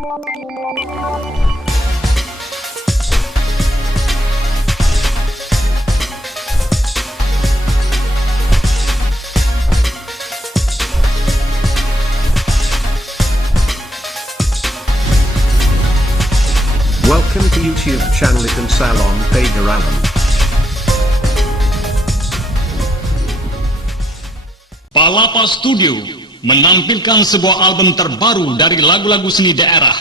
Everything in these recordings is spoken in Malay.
Welcome to YouTube channel Ikan Salon Pagaralan. PALAPA Studio menampilkan sebuah album terbaru dari lagu-lagu seni daerah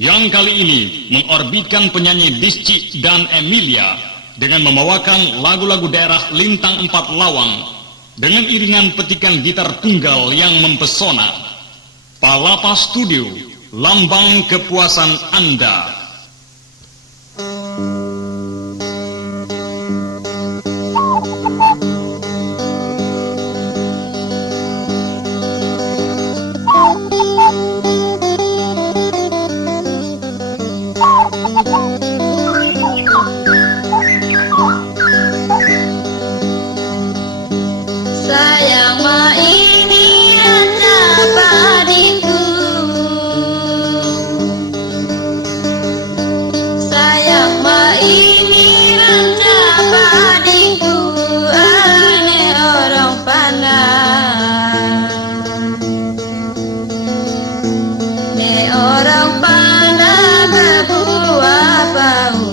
yang kali ini mengorbitkan penyanyi DISCIK dan Emilya dengan membawakan lagu-lagu daerah Lintang 4 Lawang dengan iringan petikan gitar tunggal yang mempesona. PALAPA Studio, lambang kepuasan Anda. Sayang Maini rasa padiku, sayang Maini rasa padiku, ane orang pandang, ne orang pandang berbuah bau.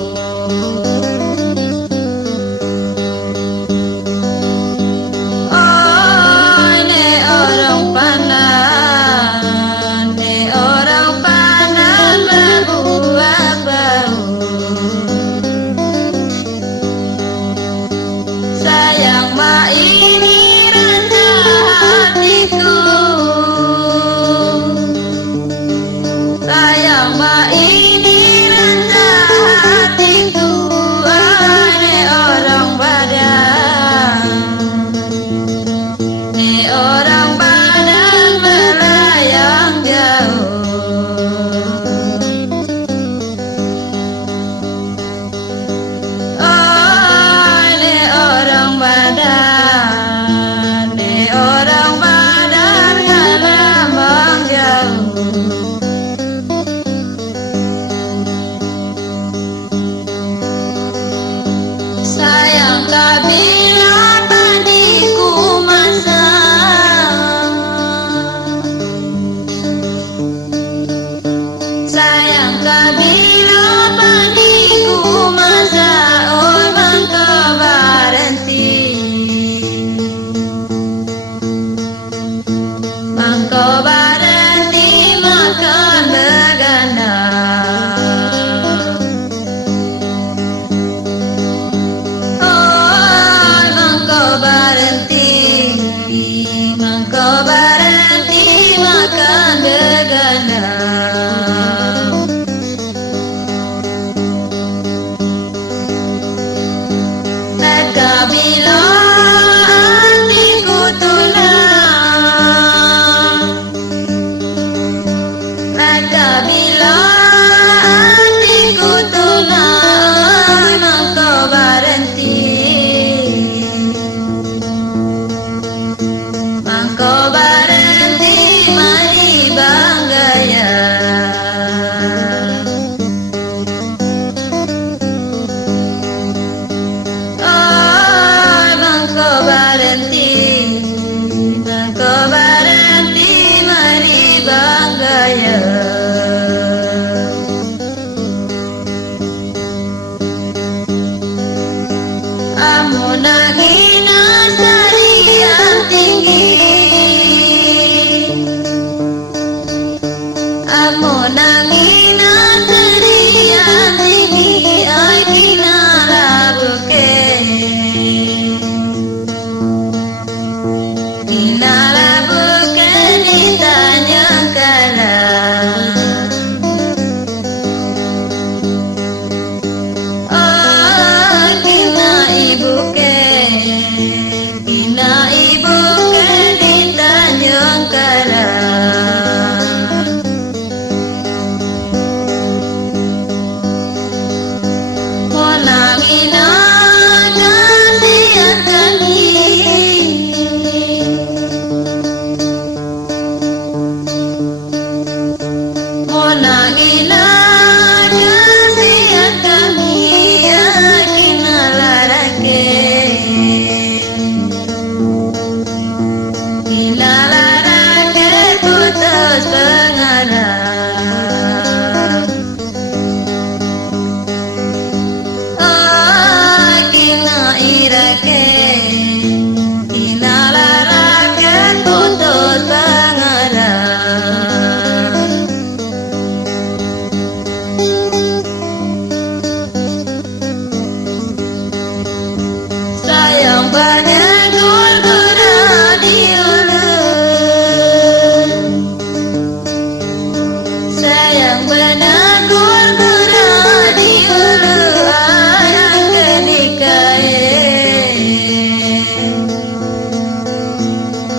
sayang benegur gurau di ulu ayang kedikae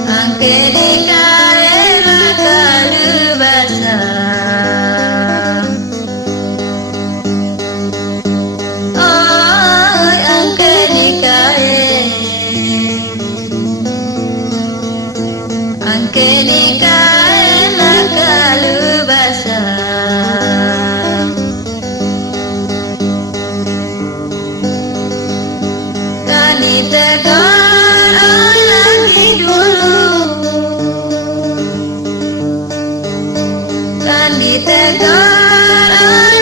angke dikae makalu basah oi angke dikae angke dikae makalu basah tani tegar lagi dulu tani tegar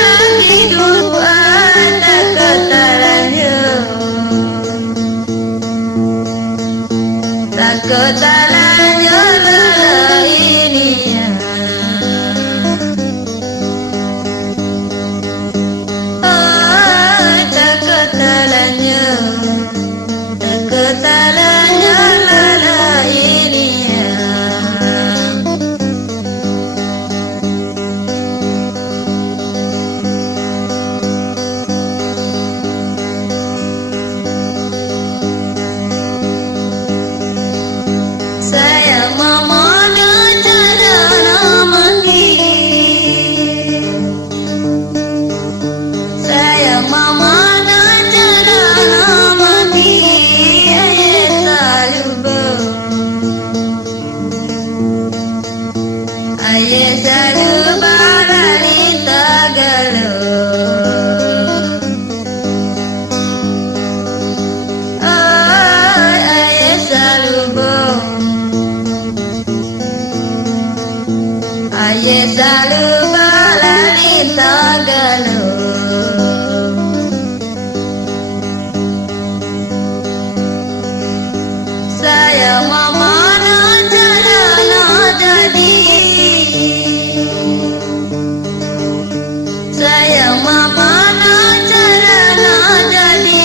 lagi dulu ada ketalannya tak ketalannya ini tak ketalannya lala ini saya memohon jangan mati saya memohon jangan mati ayah selalu baralita galuh ayah selalu ayah selalu baralita galuh saya memohon jangan jadi saya memohon jangan jadi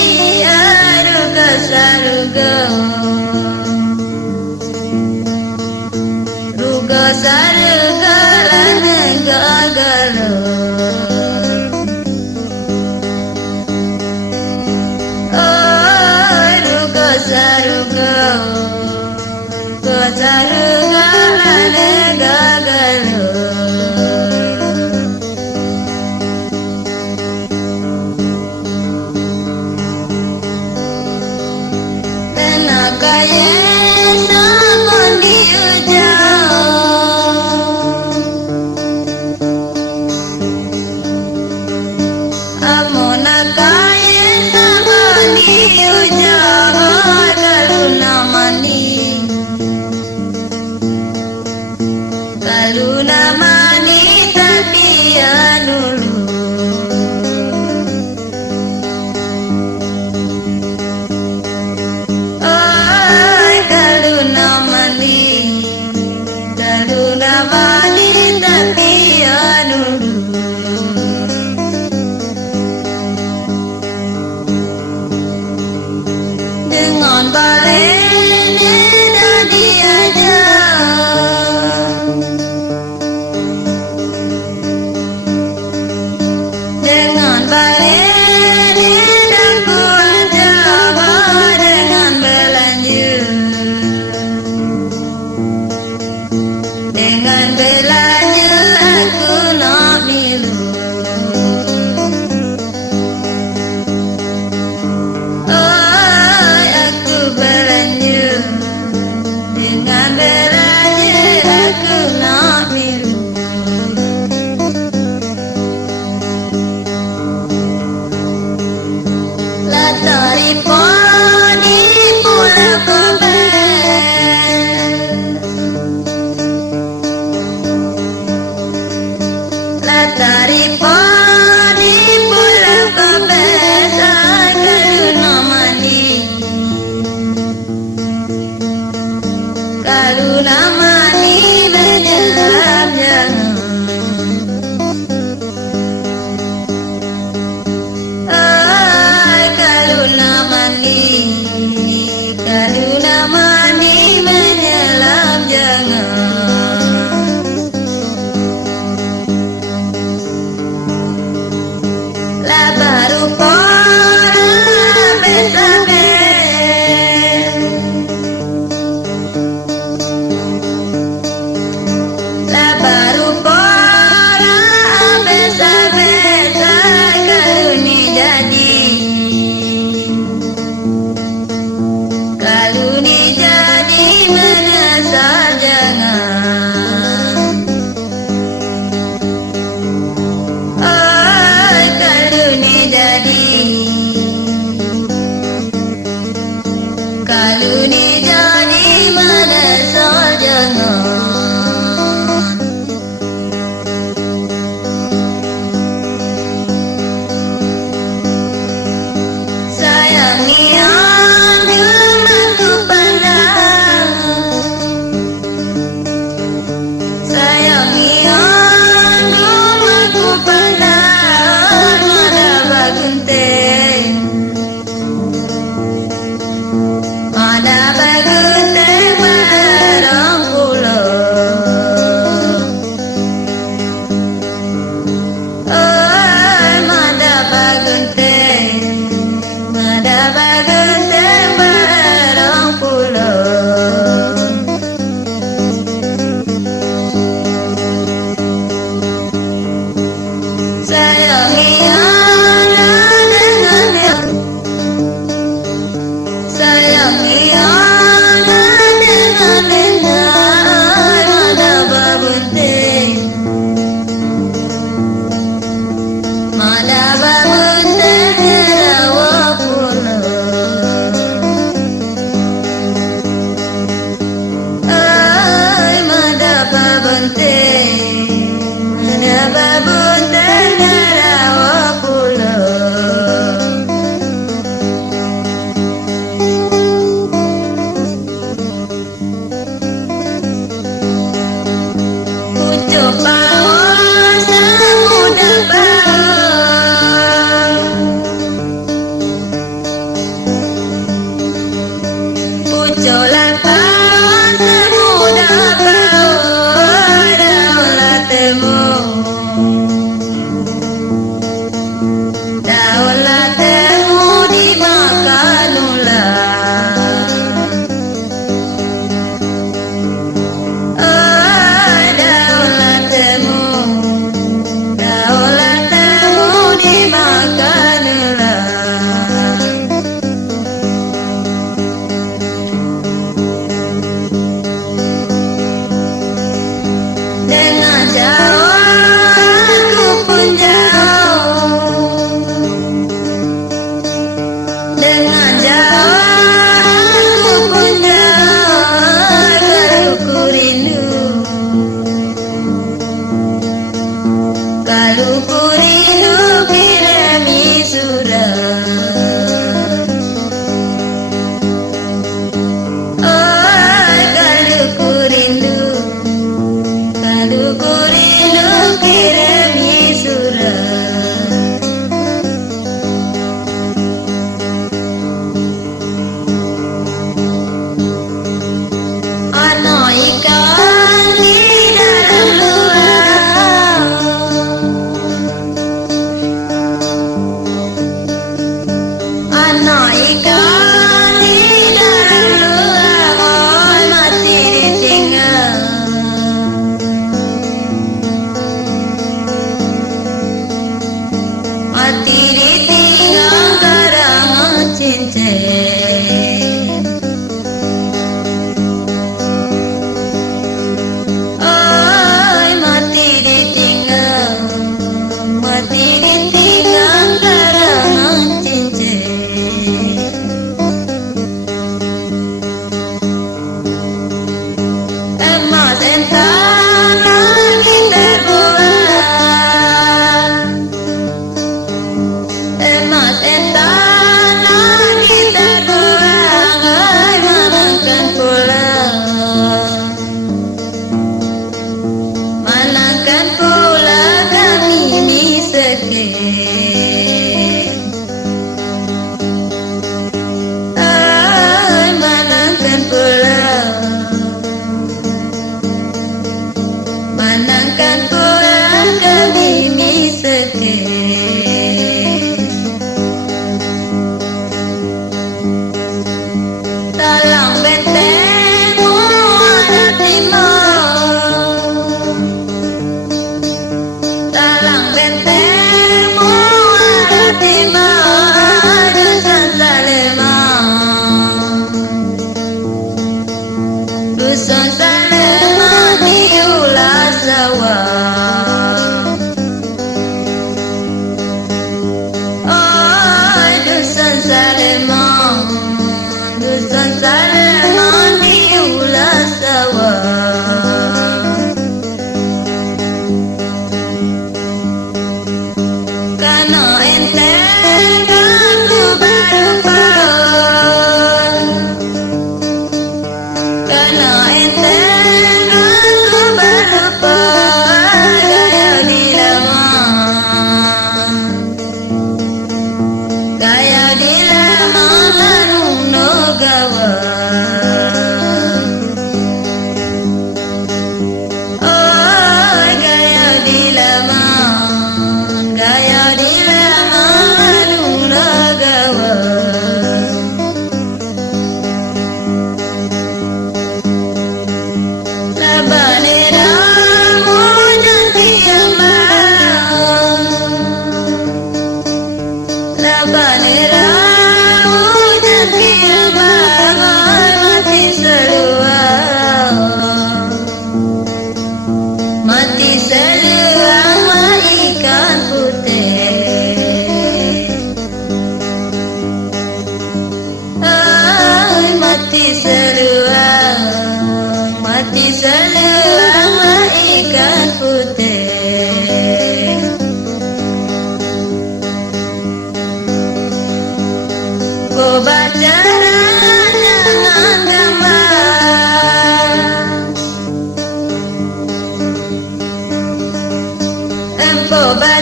aruga saruga ruga saruga lana gagalo oh ruga saruga saruga lana gagalo kaya sabun diujang amona kaya sabun diujang kalau namani tapi anulu kalau namani tapi anulu dengan balenya dah diajak dengan balenya dah kuajak dengan belanja dengan belanja aku nak milu oh aku belanja dengan belanja aku nak milu latari poni pula latari poni pula kalau namani menyelam jangan kalau namani menyelam jangan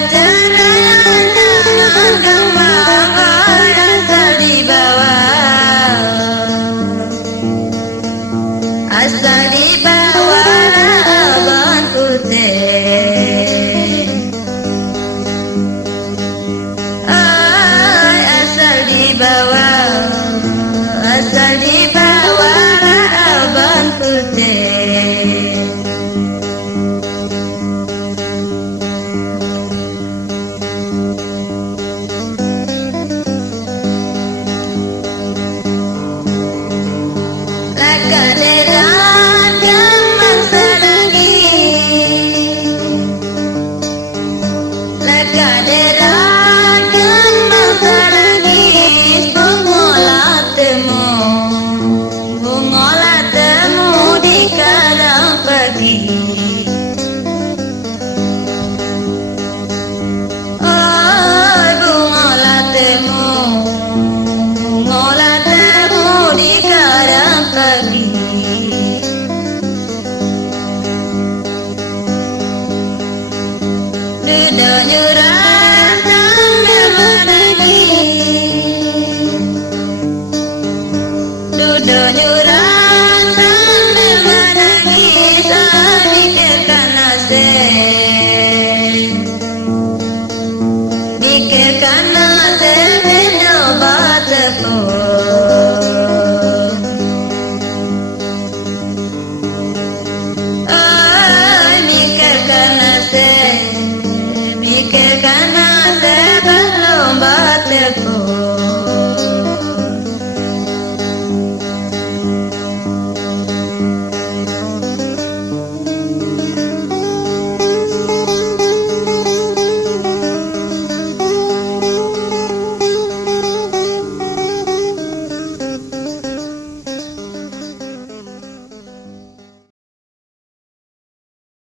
cerai dengan kembang asal di bawah, asal di bawah abang putih. Ay, asal di bawah, asal di bawah abang putih. Nyerah